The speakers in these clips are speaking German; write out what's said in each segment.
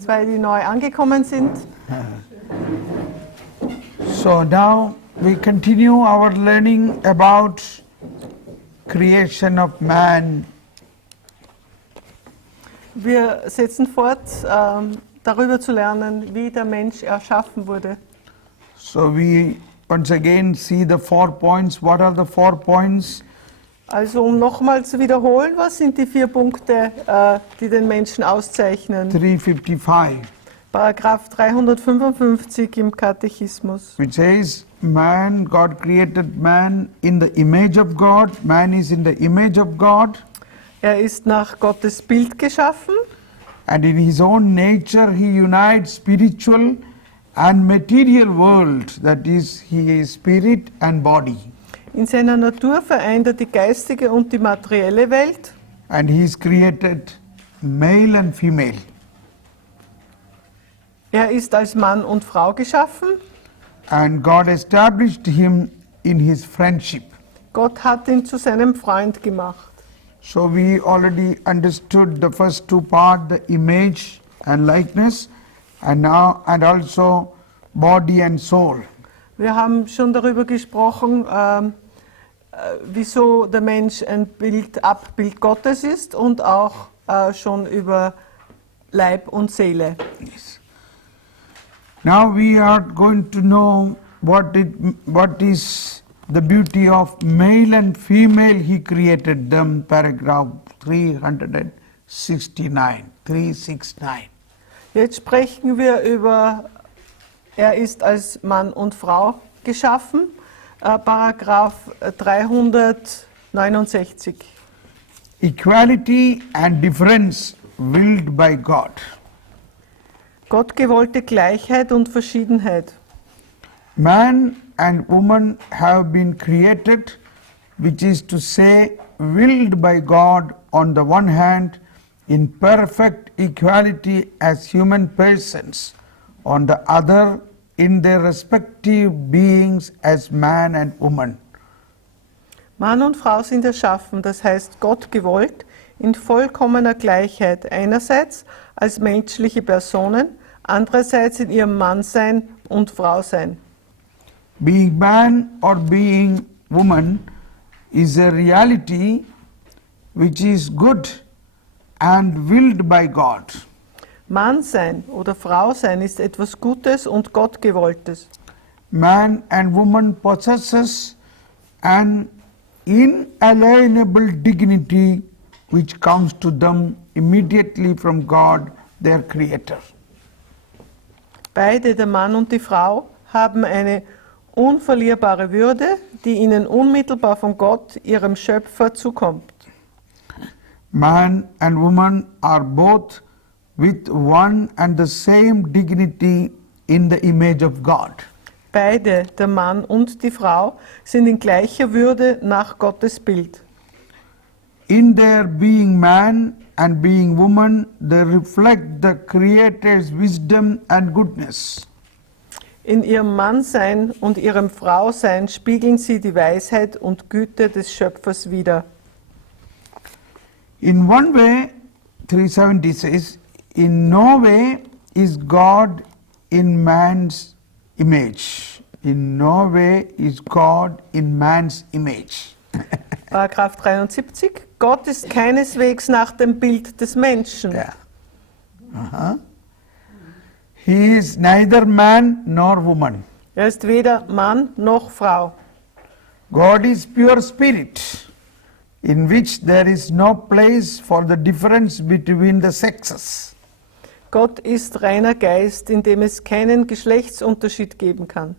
Zwei, die neu angekommen sind. So now we continue our learning about creation of man. Wir setzen fort, darüber zu lernen, wie der Mensch erschaffen wurde. So we once again see the 4 points. What are the 4 points? Also um nochmal zu wiederholen, was sind die 4 Punkte, die den Menschen auszeichnen? 355, Paragraph 355 im Katechismus. which says, man, God created man in the image of God. Man is in the image of God. Er ist nach Gottes Bild geschaffen And in his own nature he unites spiritual and material world, that is, he is spirit and body. In seiner Natur vereint er die geistige und die materielle Welt. And he is created male and female. Er ist als Mann und Frau geschaffen. And God established him in his friendship. Gott hat ihn zu seinem Freund gemacht. So we already understood the first 2 parts, the image and likeness, and also body and soul. Wir haben schon darüber gesprochen, wieso der Mensch ein Abbild Gottes ist und auch schon über Leib und Seele. Yes. Now we are going to know what is the beauty of male and female. He created them, paragraph 369. Jetzt sprechen wir über, er ist als Mann und Frau geschaffen, Paragraph 369. Equality and difference willed by God. Gott gewollte Gleichheit und Verschiedenheit. Man and woman have been created, which is to say, willed by God on the one hand, in perfect equality as human persons, on the other, in their respective beings as man and woman. Mann und Frau sind erschaffen, das heißt Gott gewollt, in vollkommener Gleichheit einerseits als menschliche Personen, andererseits in ihrem Mannsein und Frausein. Being man or being woman is a reality which is good and willed by God. Mann sein oder Frau sein ist etwas Gutes und Gott gewolltes. Man and woman possesses an inalienable dignity which comes to them immediately from God, their Creator. Beide, der Mann und die Frau, haben eine unverlierbare Würde, die ihnen unmittelbar von Gott, ihrem Schöpfer, zukommt. Man and woman are both with one and the same dignity in the image of God. Beide, der Mann und die Frau, sind in gleicher Würde nach Gottes Bild. In their being man and being woman, they reflect the Creator's wisdom and goodness. In ihrem Mannsein und ihrem Frausein spiegeln sie die Weisheit und Güte des Schöpfers wider. In one way, 370 says, in no way is God in man's image. In no way is God in man's image. Paragraph 73. Gott ist keineswegs nach dem Bild des Menschen. Yeah. He is neither man nor woman. Er ist weder Mann noch Frau. God is pure spirit, in which there is no place for the difference between the sexes. Gott ist reiner Geist, in dem es keinen Geschlechtsunterschied geben kann.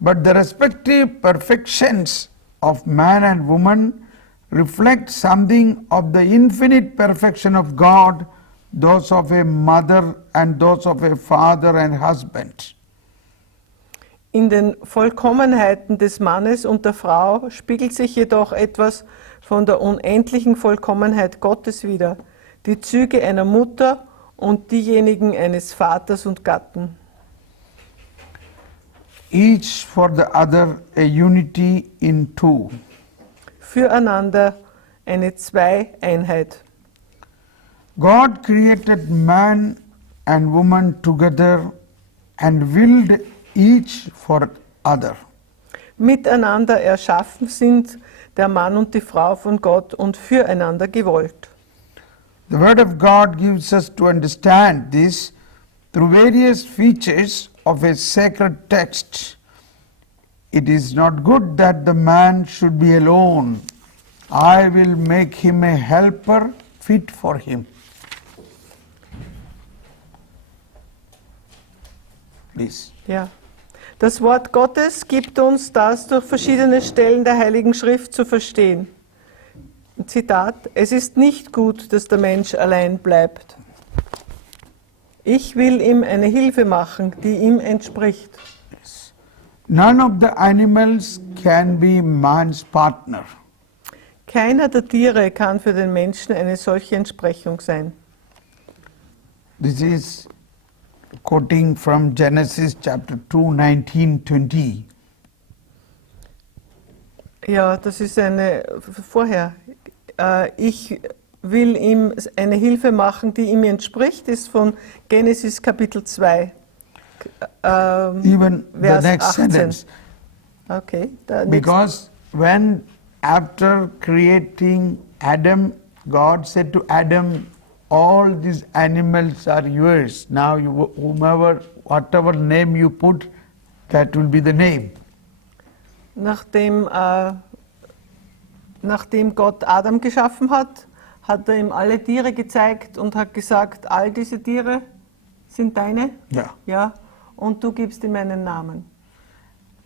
But the respective perfections of man and woman reflect something of the infinite perfection of God, those of a mother and those of a father and husband. In den Vollkommenheiten des Mannes und der Frau spiegelt sich jedoch etwas von der unendlichen Vollkommenheit Gottes wider, die Züge einer Mutter und diejenigen eines Vaters und Gatten. Each for the other a unity in two. Füreinander eine Zweieinheit. God created man and woman together and willed each for other. Miteinander erschaffen sind der Mann und die Frau von Gott und füreinander gewollt. The Word of God gives us to understand this through various features of a sacred text. It is not good that the man should be alone. I will make him a helper fit for him. Please. Ja. Das Wort Gottes gibt uns das durch verschiedene Stellen der Heiligen Schrift zu verstehen. Zitat: Es ist nicht gut, dass der Mensch allein bleibt. Ich will ihm eine Hilfe machen, die ihm entspricht. None of the animals can be man's partner. Keiner der Tiere kann für den Menschen eine solche Entsprechung sein. This is quoting from Genesis chapter 2, 19, 20. Ja, das ist eine vorher. Ich will ihm eine Hilfe machen, die ihm entspricht, ist von Genesis Kapitel 2. Even the Vers next 18. sentence. Okay, der nächste. Because when after creating Adam, God said to Adam, all these animals are yours. Now whomever, whatever name you put, that will be the name. Nachdem Gott Adam geschaffen hat, hat er ihm alle Tiere gezeigt und hat gesagt, all diese Tiere sind deine? Yeah. Ja. Und du gibst ihm einen Namen.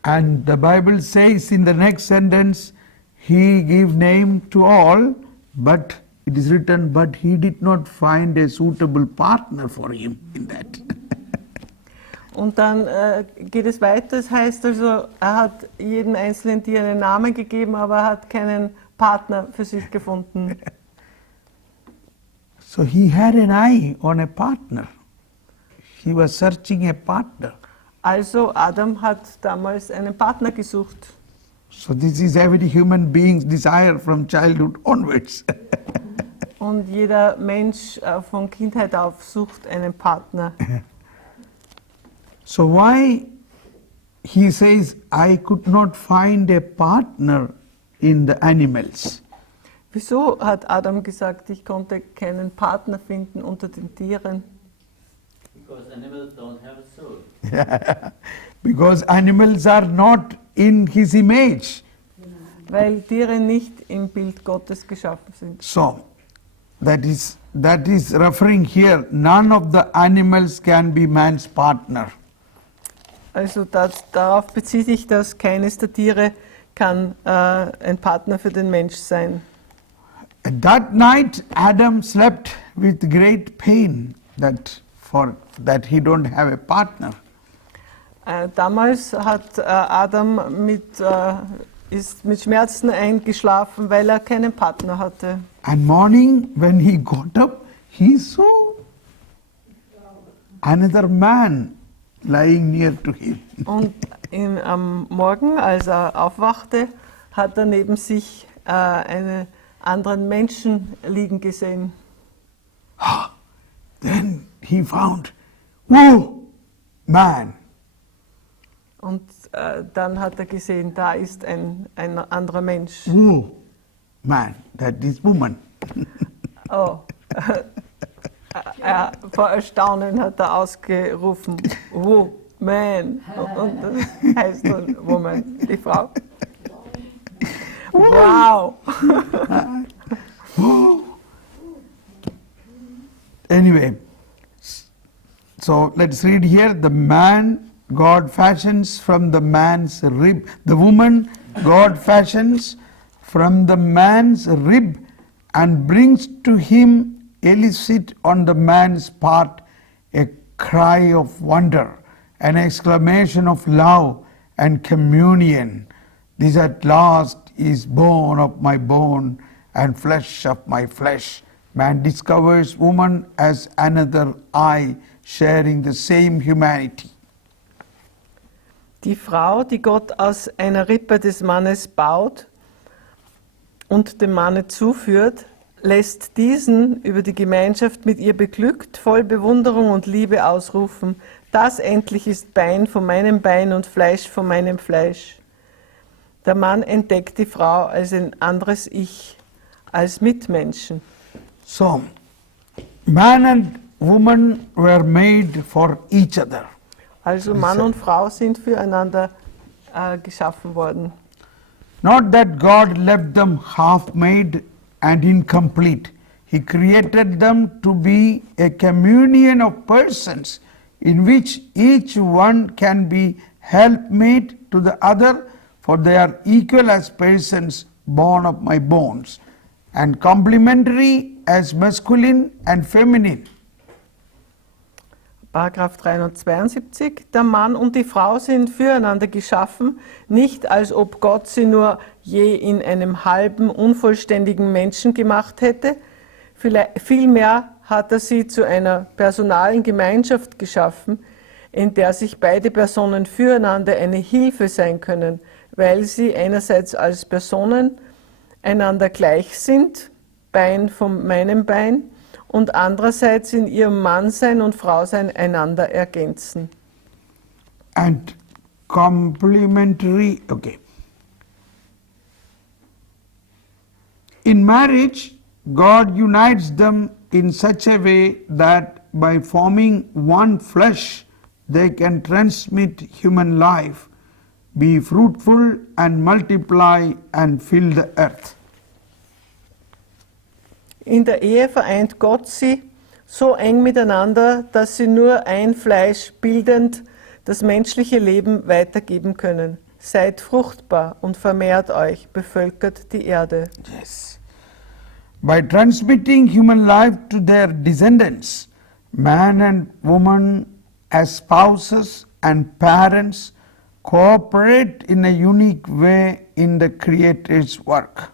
And the Bible says in the next sentence, he gave name to all, but it is written, but he did not find a suitable partner for him in that. Und dann geht es weiter, das heißt also, er hat jedem einzelnen Tier einen Namen gegeben, aber er hat keinen Partner für sich gefunden. So he had an eye on a partner. He was searching a partner. Also Adam hat damals einen Partner gesucht. So this is every human being's desire from childhood onwards. Und jeder Mensch von Kindheit auf sucht einen Partner. So why he says, I could not find a partner in the animals? Wieso hat Adam gesagt, ich konnte keinen Partner finden unter den Tieren? Because animals don't have a soul. Because animals are not in his image. Weil Tiere nicht im Bild Gottes geschaffen sind. So that is referring here, none of the animals can be man's partner. Also darauf bezieht sich das, keines der Tiere kann ein Partner für den Mensch sein. That night Adam slept with great pain that he don't have a partner. Damals hat Adam ist mit Schmerzen eingeschlafen, weil er keinen Partner hatte. And morning when he got up, he saw another man lying near to him. Und am Morgen, als er aufwachte, hat er neben sich einen anderen Menschen liegen gesehen. Then he found, whoa, man. Und dann hat er gesehen, da ist ein anderer Mensch. Whoa, man, that is woman. Oh. Vor Erstaunen hat er ausgerufen, oh, man. Und das heißt nun Woman, die Frau. Wow. Anyway, so let's read here. The man God fashions from the man's rib. The woman God fashions from the man's rib and brings to him, elicit on the man's part a cry of wonder, an exclamation of love and communion. This at last is bone of my bone and flesh of my flesh. Man discovers woman as another I, sharing the same humanity. Die Frau, die Gott aus einer Rippe des Mannes baut und dem Manne zuführt, lässt diesen über die Gemeinschaft mit ihr beglückt, voll Bewunderung und Liebe ausrufen: Das endlich ist Bein von meinem Bein und Fleisch von meinem Fleisch. Der Mann entdeckt die Frau als ein anderes Ich, als Mitmenschen. So, man and woman were made for each other. Also Mann und Frau sind füreinander geschaffen worden. Not that God left them half-made and incomplete. He created them to be a communion of persons in which each one can be helpmate to the other, for they are equal as persons, bone of my bones, and complementary as masculine and feminine. Paragraph 372. Der Mann und die Frau sind füreinander geschaffen, nicht als ob Gott sie nur je in einem halben, unvollständigen Menschen gemacht hätte. Vielmehr hat er sie zu einer personalen Gemeinschaft geschaffen, in der sich beide Personen füreinander eine Hilfe sein können, weil sie einerseits als Personen einander gleich sind, Bein von meinem Bein, und andererseits in ihrem Mannsein und Frausein einander ergänzen. And complementary, okay. In marriage, God unites them in such a way that by forming one flesh, they can transmit human life, be fruitful and multiply and fill the earth. In der Ehe vereint Gott sie so eng miteinander, dass sie nur ein Fleisch bildend das menschliche Leben weitergeben können. Seid fruchtbar und vermehrt euch, bevölkert die Erde. Yes. By transmitting human life to their descendants, man and woman as spouses and parents cooperate in a unique way in the Creator's work.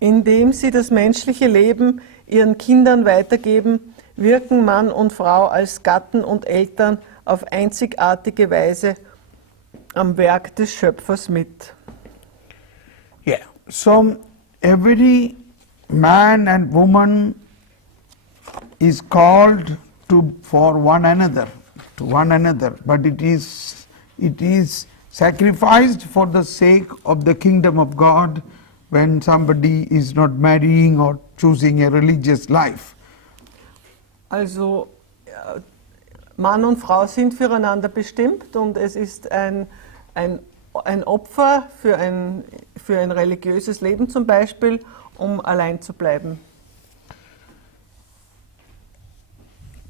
Indem sie das menschliche Leben ihren Kindern weitergeben, wirken Mann und Frau als Gatten und Eltern auf einzigartige Weise am Werk des Schöpfers mit. Yeah. So every man and woman is called for one another, but it is sacrificed for the sake of the kingdom of God when somebody is not marrying or choosing a religious life. Also Mann und Frau sind füreinander bestimmt und es ist ein Opfer für ein religiöses Leben zum Beispiel, um allein zu bleiben.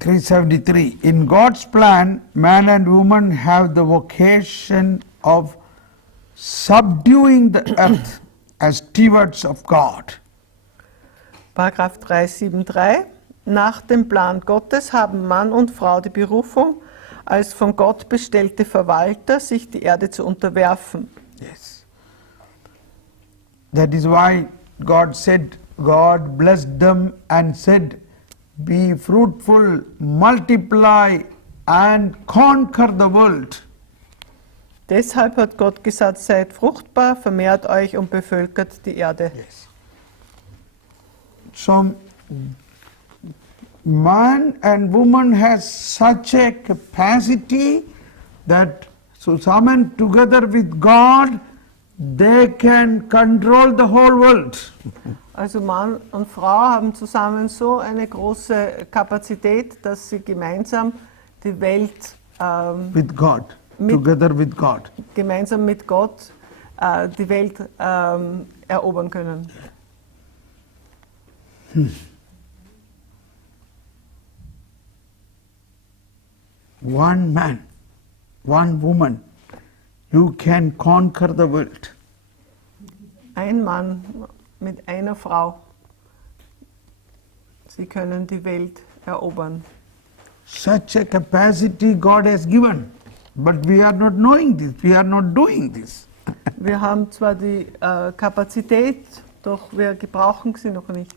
373. In God's plan, man and woman have the vocation of subduing the earth as stewards of God. Paragraph 373. Nach dem Plan Gottes haben Mann und Frau die Berufung, als von Gott bestellte Verwalter, sich die Erde zu unterwerfen. Yes. That is why God blessed them and said, be fruitful, multiply and conquer the world. Deshalb hat Gott gesagt, seid fruchtbar, vermehrt euch und bevölkert die Erde. Yes. So, man and woman has such a capacity that so summoned together with God, they can control the whole world. Also Mann und Frau haben zusammen so eine große Kapazität, dass sie gemeinsam die Welt With God, together with God. gemeinsam mit Gott die Welt erobern können. One man, one woman, you can conquer the world. Ein Mann mit einer Frau, sie können die Welt erobern. Such a capacity God has given, but we are not knowing this, we are not doing this. Wir haben zwar die Kapazität, doch wir gebrauchen sie noch nicht.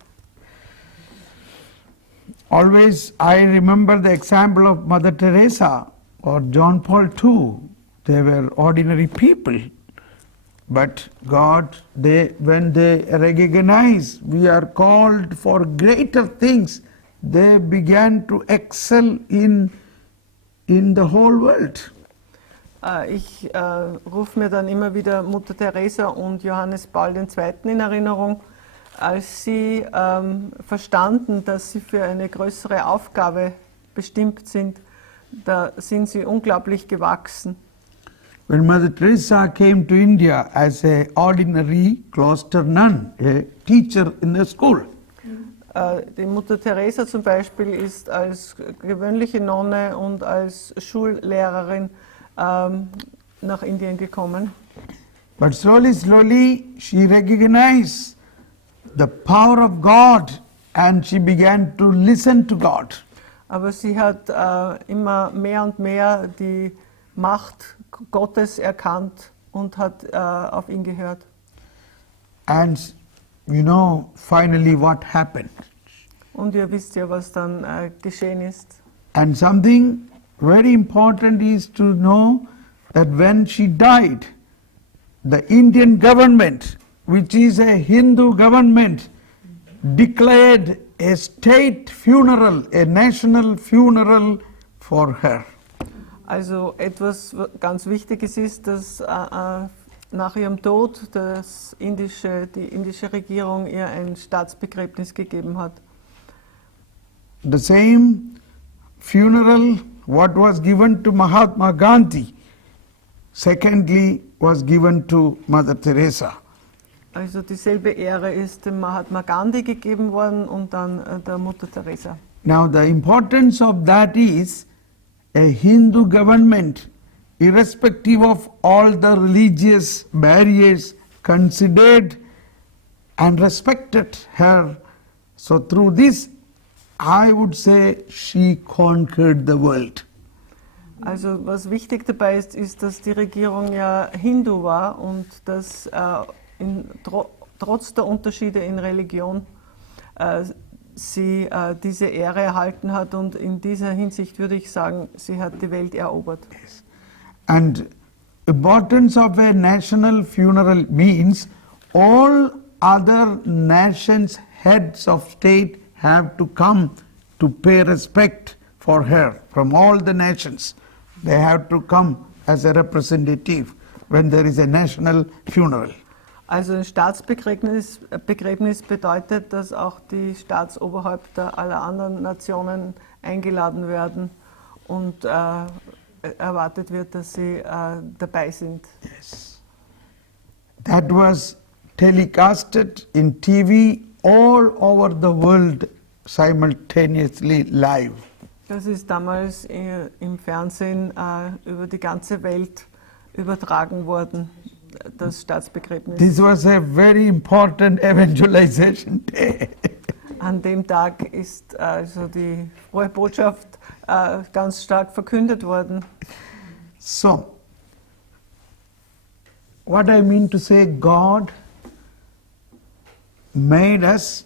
Always I remember the example of Mother Teresa or John Paul II. They were ordinary people, But God, when they recognize we are called for greater things, they began to excel in the whole world. Ich rufe mir dann immer wieder Mutter Teresa und Johannes Paul II. In Erinnerung, als sie verstanden, dass sie für eine größere Aufgabe bestimmt sind. Da sind sie unglaublich gewachsen. When Mother Teresa came to India as an ordinary cloister nun, a teacher in a school, Die Mutter Teresa zum Beispiel ist als gewöhnliche Nonne und als Schullehrerin nach Indien gekommen. but slowly she recognized the power of God and she began to listen to God. Aber sie hat immer mehr und mehr die Macht Gottes erkannt und hat auf ihn gehört. And you know finally what happened. Und ihr wisst ja, was dann geschehen ist. And something very important is to know that when she died, the Indian government, which is a Hindu government, declared a state funeral, a national funeral for her. Also etwas ganz Wichtiges ist, dass nach ihrem Tod die indische Regierung ihr ein Staatsbegräbnis gegeben hat. The same funeral what was given to Mahatma Gandhi, secondly was given to Mother Teresa. Also dieselbe Ehre ist dem Mahatma Gandhi gegeben worden und dann der Mutter Teresa. Now the importance of that is a Hindu government, irrespective of all the religious barriers, considered and respected her. So through this, I would say she conquered the world. Also was wichtig dabei ist, dass die Regierung ja Hindu war und dass trotz der Unterschiede in Religion sie diese Ehre erhalten hat, und in dieser Hinsicht würde ich sagen, sie hat die Welt erobert. And importance of a national funeral means all other nations, heads of state have to come to pay respect for her from all the nations. They have to come as a representative when there is a national funeral. Also ein Staatsbegräbnis bedeutet, dass auch die Staatsoberhäupter aller anderen Nationen eingeladen werden und erwartet wird, dass sie dabei sind. Yes. That was telecasted in TV all over the world simultaneously live. Das ist damals im Fernsehen über die ganze Welt übertragen worden, das Staatsbegräbnis. This was a very important evangelization day. An dem Tag ist also die frohe Botschaft ganz stark verkündet worden. So, what I mean to say, God made us,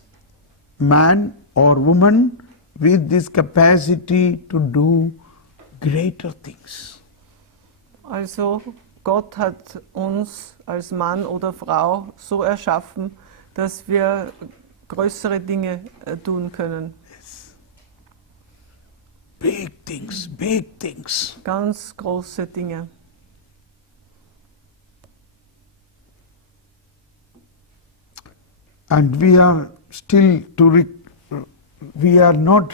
man or woman, with this capacity to do greater things. Also Gott hat uns als Mann oder Frau so erschaffen, dass wir größere Dinge tun können. Big things, big things. Ganz große Dinge. And we are still we are not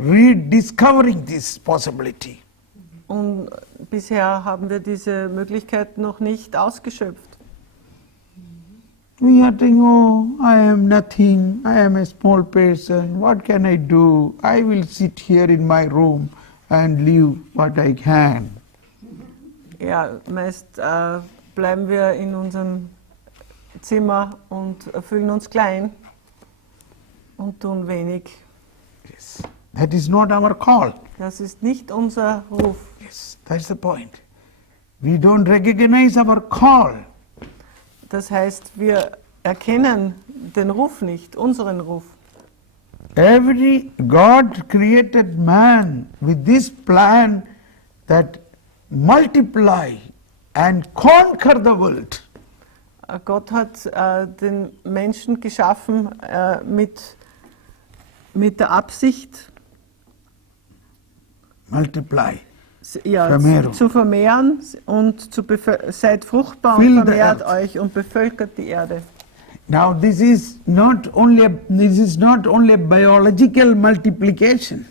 rediscovering this possibility. Und bisher haben wir diese Möglichkeit noch nicht ausgeschöpft. We are thinking, oh, I am nothing, I am a small person, what can I do? I will sit here in my room and live what I can. Ja, meist bleiben wir in unserem Zimmer und fühlen uns klein und tun wenig. Yes. That is not our call. Das ist nicht unser Ruf. Yes, that's the point. We don't recognize our call. Das heißt, wir erkennen den Ruf nicht, unseren Ruf. God created man with this plan that multiply and conquer the world. Gott hat den Menschen geschaffen mit der Absicht, Multiply. Ja, zu vermehren und seid fruchtbar Fill und the vermehrt earth. euch und bevölkert die Erde. Now this is not only biological multiplication.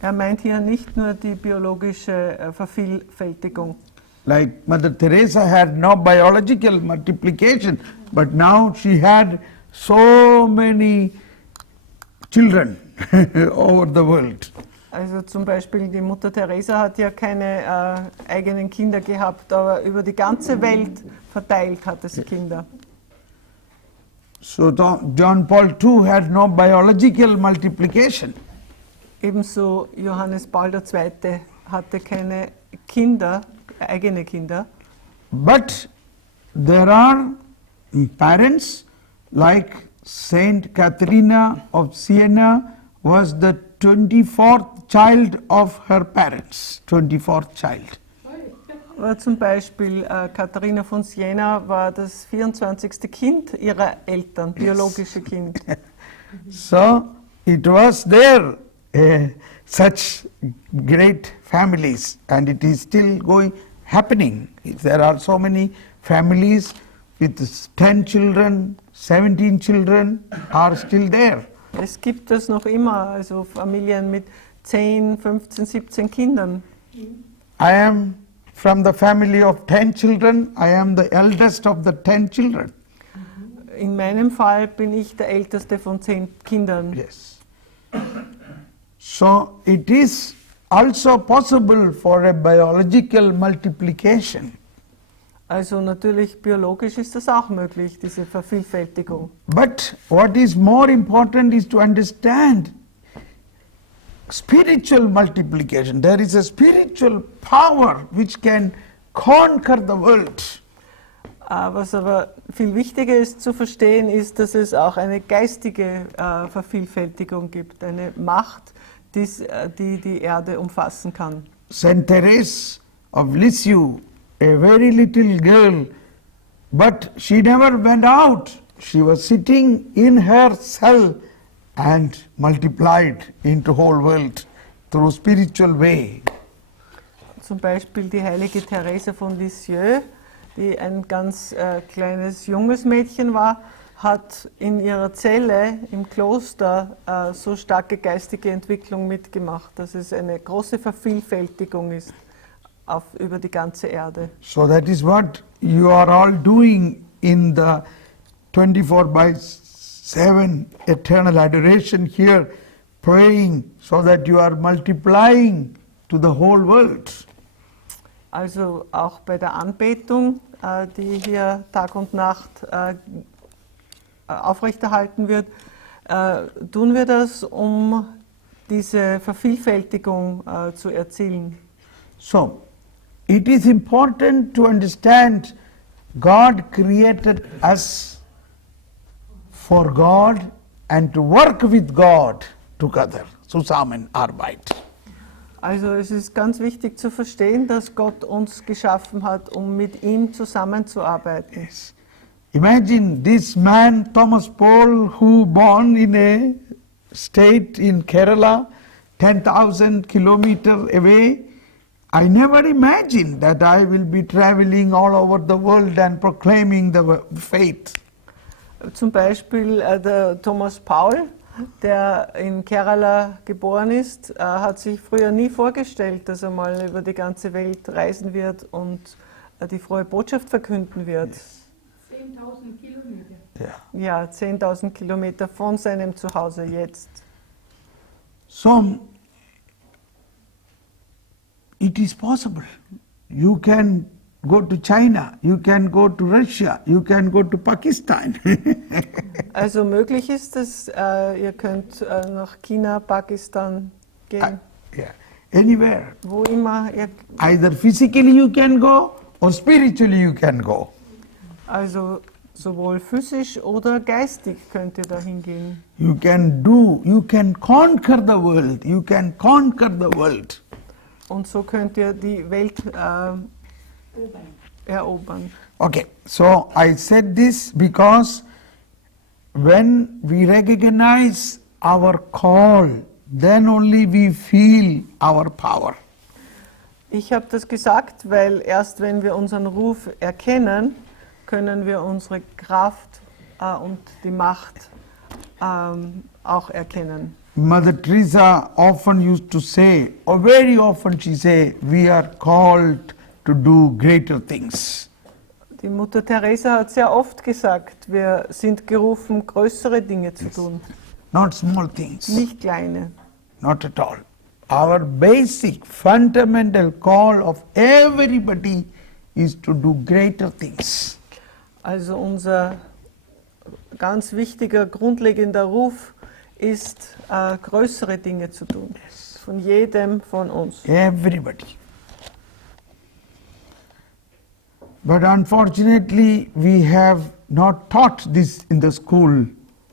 Er meint hier nicht nur die biologische Vervielfältigung. Like Mother Teresa had no biological multiplication, but now she had so many children over the world. Also zum Beispiel die Mutter Teresa hat ja keine eigenen Kinder gehabt, aber über die ganze Welt verteilt hatte sie Kinder. So John Paul II had no biological multiplication. Ebenso Johannes Paul II. Hatte keine Kinder, eigene Kinder. But there are parents like Saint Catharina of Siena was the 24th child of her parents, 24th child. Oder zum Beispiel Katharina von Siena war das 24. Kind ihrer Eltern, biologische Kind. So it was there such great families, and it is still happening. There are so many families with 10 children, 17 children are still there. Es gibt das noch immer, also Familien mit 10, 15, 17 Kindern. I am from the family of 10 children. I am the eldest of the 10 children. In meinem Fall bin ich der älteste von 10 Kindern. Yes. So it is also possible for a biological multiplication. Also natürlich biologisch ist das auch möglich, diese Vervielfältigung. But what is more important is to understand spiritual multiplication. There is a spiritual power which can conquer the world. Was aber viel wichtiger ist zu verstehen, ist, dass es auch eine geistige Vervielfältigung gibt, eine Macht, die die Erde umfassen kann. Saint Therese of Lisieux, a very little girl, but she never went out. She was sitting in her cell and multiplied into whole world through spiritual way. Zum Beispiel die heilige Therese von Lisieux, die ein ganz kleines junges Mädchen war, hat in ihrer Zelle im Kloster so starke geistige Entwicklung mitgemacht, dass es eine große Vervielfältigung ist über die ganze Erde. So that is what you are all doing in the 24/7 eternal adoration here, praying so that you are multiplying to the whole world. Also auch bei der Anbetung, die hier Tag und Nacht aufrechterhalten wird, tun wir das, um diese Vervielfältigung zu erzielen. So, it is important to understand God created us for God and to work with God together. Zusammenarbeit. Also es ist ganz wichtig zu verstehen, dass Gott uns geschaffen hat, um mit ihm zusammenzuarbeiten. Yes. Imagine this man, Thomas Paul, who born in a state in Kerala, 10,000 kilometers away. I never imagined that I will be traveling all over the world and proclaiming the faith. Zum Beispiel der Thomas Paul, der in Kerala geboren ist, hat sich früher nie vorgestellt, dass er mal über die ganze Welt reisen wird und die frohe Botschaft verkünden wird. 10.000 Kilometer. Yeah. Ja, 10.000 Kilometer von seinem Zuhause jetzt. So, it is possible. You can go to China, you can go to Russia, you can go to Pakistan. Also möglich ist es, ihr könnt nach China, Pakistan gehen, Yeah. Anywhere. wo immer ihr, Either physically you can go or spiritually you can go. also sowohl physisch oder geistig könnt ihr da hingehen. You can conquer the world, you can conquer the world. Und so könnt ihr die Welt erobern. Okay, so I said this because when we recognize our call, then only we feel our power. Ich habe das gesagt, weil erst wenn wir unseren Ruf erkennen, können wir unsere Kraft und die Macht auch erkennen. Mother Teresa often used to say, or very often she say, we are called to do greater things. Die Mutter Teresa hat sehr oft gesagt, wir sind gerufen, größere Dinge zu tun, Not small things, nicht kleine. not at all. Our basic, fundamental call of everybody is to do greater things. Also unser ganz wichtiger, grundlegender Ruf ist, größere Dinge zu tun. Von jedem von uns. Everybody. But unfortunately, we have not taught this in the school,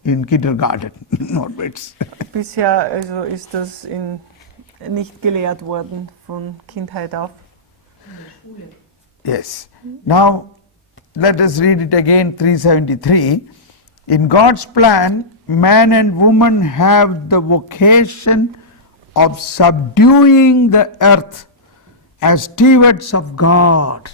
in kindergarten, onwards. Bisher also ist das nicht gelehrt worden von Kindheit auf. Yes. Now, let us read it again, 373. In God's plan, man and woman have the vocation of subduing the earth as stewards of God.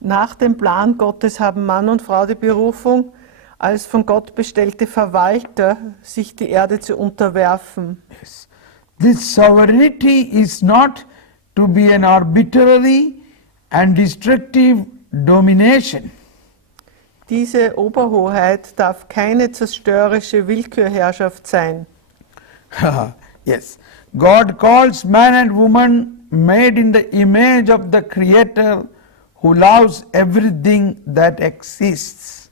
Nach dem Plan Gottes haben Mann und Frau die Berufung, als von Gott bestellte Verwalter, sich die Erde zu unterwerfen. Yes. This sovereignty is not to be an arbitrary and destructive domination. Diese Oberhoheit darf keine zerstörerische Willkürherrschaft sein. Yes. God calls man and woman made in the image of the Creator who loves everything that exists,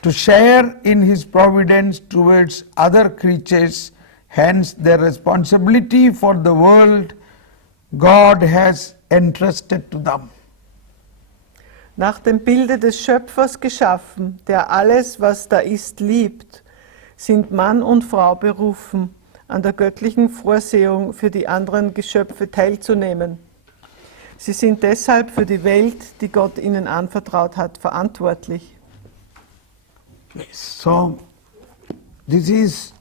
to share in His providence towards other creatures. Hence, their responsibility for the world God has entrusted to them. Nach dem Bilde des Schöpfers geschaffen, der alles, was da ist, liebt, sind Mann und Frau berufen, an der göttlichen Vorsehung für die anderen Geschöpfe teilzunehmen. Sie sind deshalb für die Welt, die Gott ihnen anvertraut hat, verantwortlich. So, this is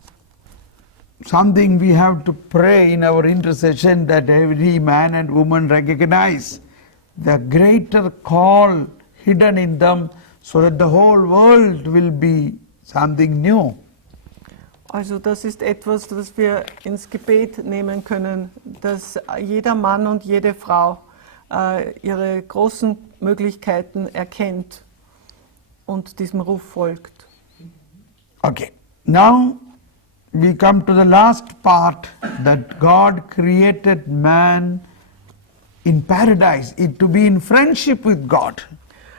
something we have to pray in our intercession, that every man and woman recognize the greater call hidden in them, so that the whole world will be something new. Also das ist etwas, das wir ins Gebet nehmen können, dass jeder Mann und jede Frau ihre großen Möglichkeiten erkennt und diesem Ruf folgt. Okay, now we come to the last part, that God created man in paradise, to be in friendship with God,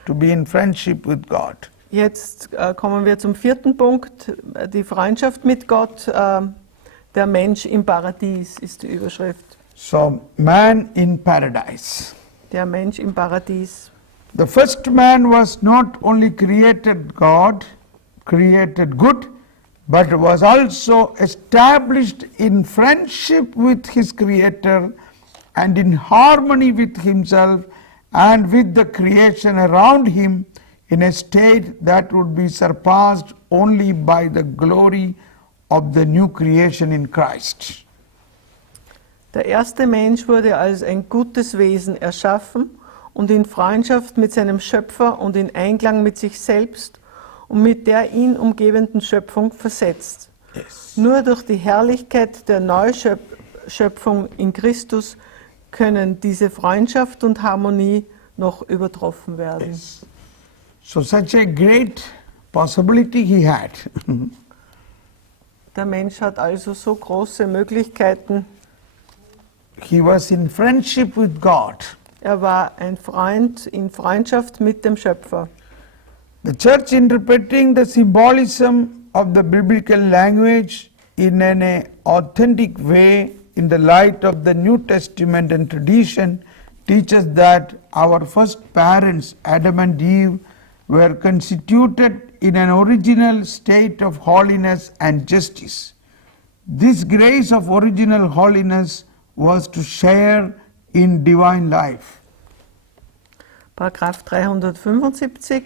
to be in friendship with God. Jetzt kommen wir zum vierten Punkt, die Freundschaft mit Gott. Der Mensch im Paradies ist die Überschrift. So, man in paradise. Der Mensch im Paradies. The first man was not only created God, created good, but was also established in friendship with his Creator and in harmony with himself and with the creation around him, in a state that would be surpassed only by the glory of the new creation in Christ. Der erste Mensch wurde als ein gutes Wesen erschaffen und in Freundschaft mit seinem Schöpfer und in Einklang mit sich selbst und mit der ihn umgebenden Schöpfung versetzt. Yes. Nur durch die Herrlichkeit der Neuschöpfung in Christus können diese Freundschaft und Harmonie noch übertroffen werden. Yes. So such a great possibility he had. Der Mensch hat also so große Möglichkeiten. He was in friendship with God. Er war ein Freund in Freundschaft mit dem Schöpfer. The church, interpreting the symbolism of the biblical language in an authentic way in the light of the New Testament and tradition, teaches that our first parents, Adam and Eve, were constituted in an original state of holiness and justice. This grace of original holiness was to share in divine life. Paragraph 375.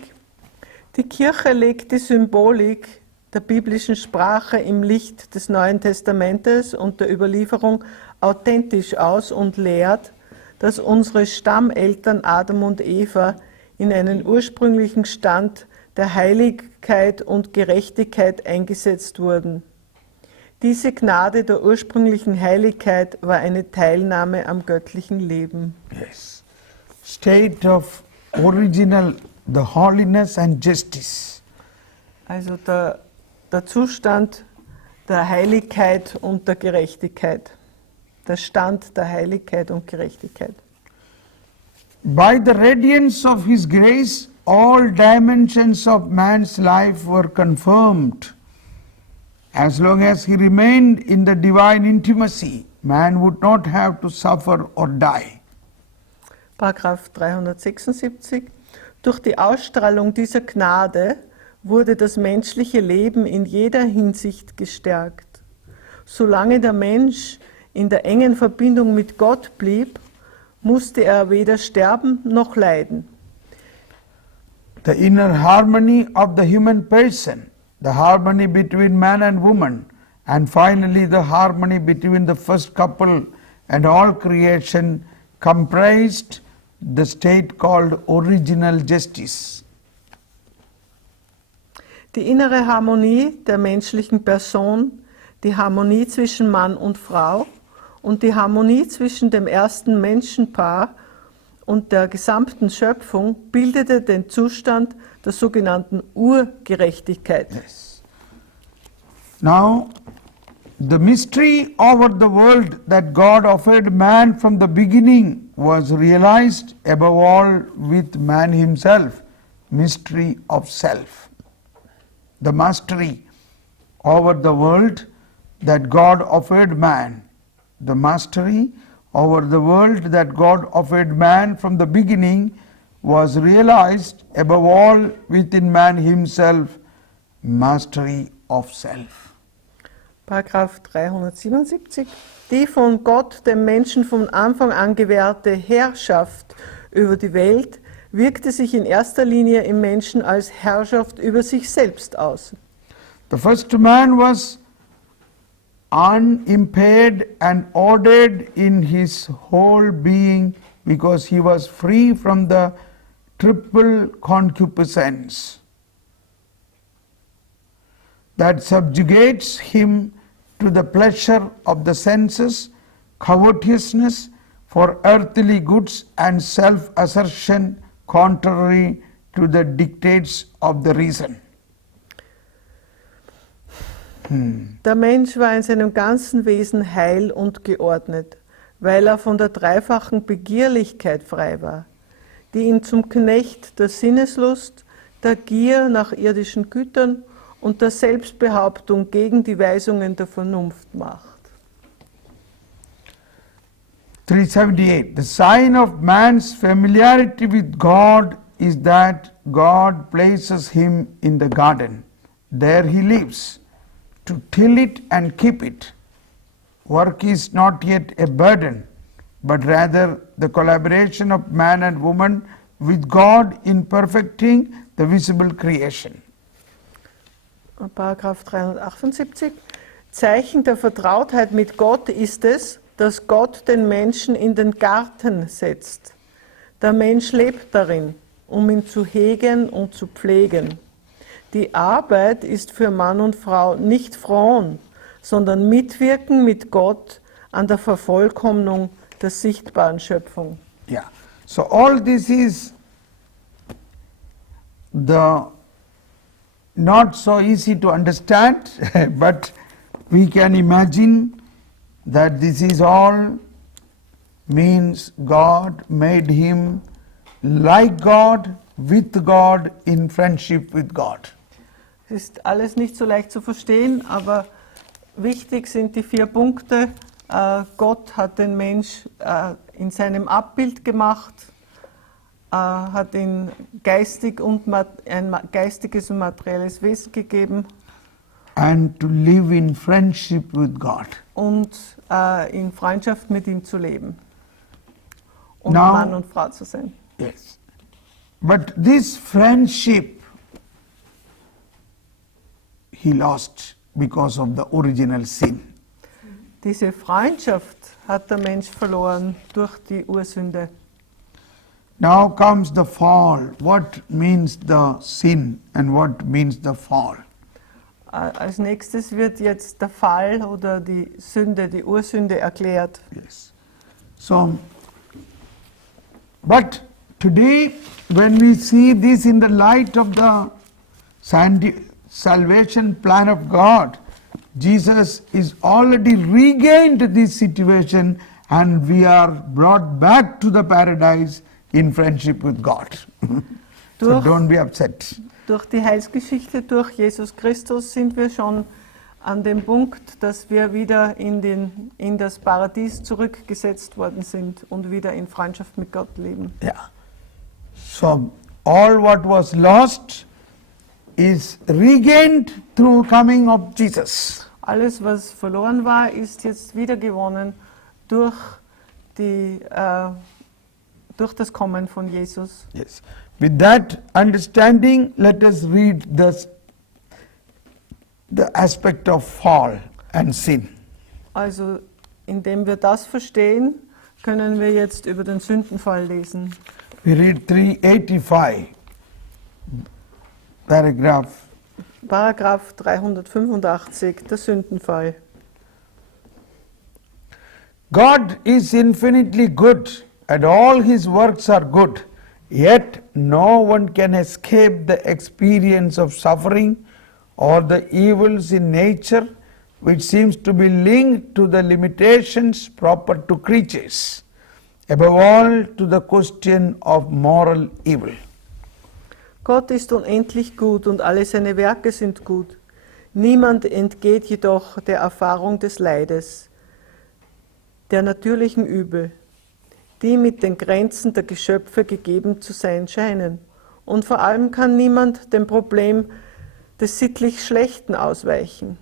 Die Kirche legt die Symbolik der biblischen Sprache im Licht des Neuen Testamentes und der Überlieferung authentisch aus und lehrt, dass unsere Stammeltern Adam und Eva in einen ursprünglichen Stand der Heiligkeit und Gerechtigkeit eingesetzt wurden. Diese Gnade der ursprünglichen Heiligkeit war eine Teilnahme am göttlichen Leben. Yes. State of original, the holiness and justice. Also der Zustand der Heiligkeit und der Gerechtigkeit. Der Stand der Heiligkeit und Gerechtigkeit. By the radiance of His grace, all dimensions of man's life were confirmed. As long as he remained in the divine intimacy, man would not have to suffer or die. Paragraph 376. Durch die Ausstrahlung dieser Gnade wurde das menschliche Leben in jeder Hinsicht gestärkt. Solange der Mensch in der engen Verbindung mit Gott blieb, musste er weder sterben noch leiden. The inner harmony of the human person, the harmony between man and woman, and finally the harmony between the first couple and all creation comprised the state called original justice. Die innere Harmonie der menschlichen Person, die Harmonie zwischen Mann und Frau und die Harmonie zwischen dem ersten Menschenpaar und der gesamten Schöpfung bildete den Zustand der sogenannten Urgerechtigkeit. Yes. Now, the mystery over the world that God offered man from the beginning was realized above all with man himself, mystery of self. The mastery over the world that God offered man, the mastery over the world that God offered man from the beginning was realized above all within man himself, mastery of self. Paragraph 377. Die von Gott dem Menschen von Anfang an gewährte Herrschaft über die Welt wirkte sich in erster Linie im Menschen als Herrschaft über sich selbst aus. The first man was unimpaired and ordered in his whole being because he was free from the triple concupiscence that subjugates him to the pleasure of the senses, covetousness for earthly goods and self-assertion contrary to the dictates of the reason. Der Mensch war in seinem ganzen Wesen heil und geordnet, weil er von der dreifachen Begierlichkeit frei war, die ihn zum Knecht der Sinneslust, der Gier nach irdischen Gütern und der Selbstbehauptung gegen die Weisungen der Vernunft macht. 378. The sign of man's familiarity with God is that God places him in the garden. There he lives, to till it and keep it. Work is not yet a burden, but rather the collaboration of man and woman with God in perfecting the visible creation. Paragraph 378. Zeichen der Vertrautheit mit Gott ist es, dass Gott den Menschen in den Garten setzt. Der Mensch lebt darin, um ihn zu hegen und zu pflegen. Die Arbeit ist für Mann und Frau nicht Fron, sondern Mitwirken mit Gott an der Vervollkommnung der sichtbaren Schöpfung. Yeah. So all this is the not so easy to understand, but we can imagine that this is all means God made him like God, with God, in friendship with God. Es ist alles nicht so leicht zu verstehen, aber wichtig sind die 4 Punkte. Gott hat den Mensch in seinem Abbild gemacht, hat ihm geistig und ein geistiges und materielles Wesen gegeben. And to live in friendship with God. Und in Freundschaft mit ihm zu leben. Und Now- Mann und Frau zu sein. Yes. But this friendship he lost because of the original sin. Diese Freundschaft hat der Mensch verloren durch die Ursünde. Now comes the fall. What means the sin and what means the fall? Als nächstes wird jetzt der Fall oder die Sünde, die Ursünde erklärt. Yes. So, but today when we see this in the light of the salvation plan of God, Jesus is already regained this situation and we are brought back to the paradise in friendship with God. So don't be upset. Durch die Heilsgeschichte, durch Jesus Christus sind wir schon an dem Punkt, dass wir wieder in das Paradies zurückgesetzt worden sind und wieder in Freundschaft mit Gott leben. Yeah. So all what was lost is regained through coming of Jesus. Alles, was verloren war, ist jetzt wieder gewonnen durch das Kommen von Jesus. Yes. With that understanding, let us read the aspect of fall and sin. Also, indem wir das verstehen, können wir jetzt über den Sündenfall lesen. We read 385, Paragraph 385, der Sündenfall. God is infinitely good and all his works are good, yet no one can escape the experience of suffering or the evils in nature which seems to be linked to the limitations proper to creatures, above all to the question of moral evil. Gott ist unendlich gut und alle seine Werke sind gut. Niemand entgeht jedoch der Erfahrung des Leides, der natürlichen Übel, die mit den Grenzen der Geschöpfe gegeben zu sein scheinen. Und vor allem kann niemand dem Problem des sittlich Schlechten ausweichen.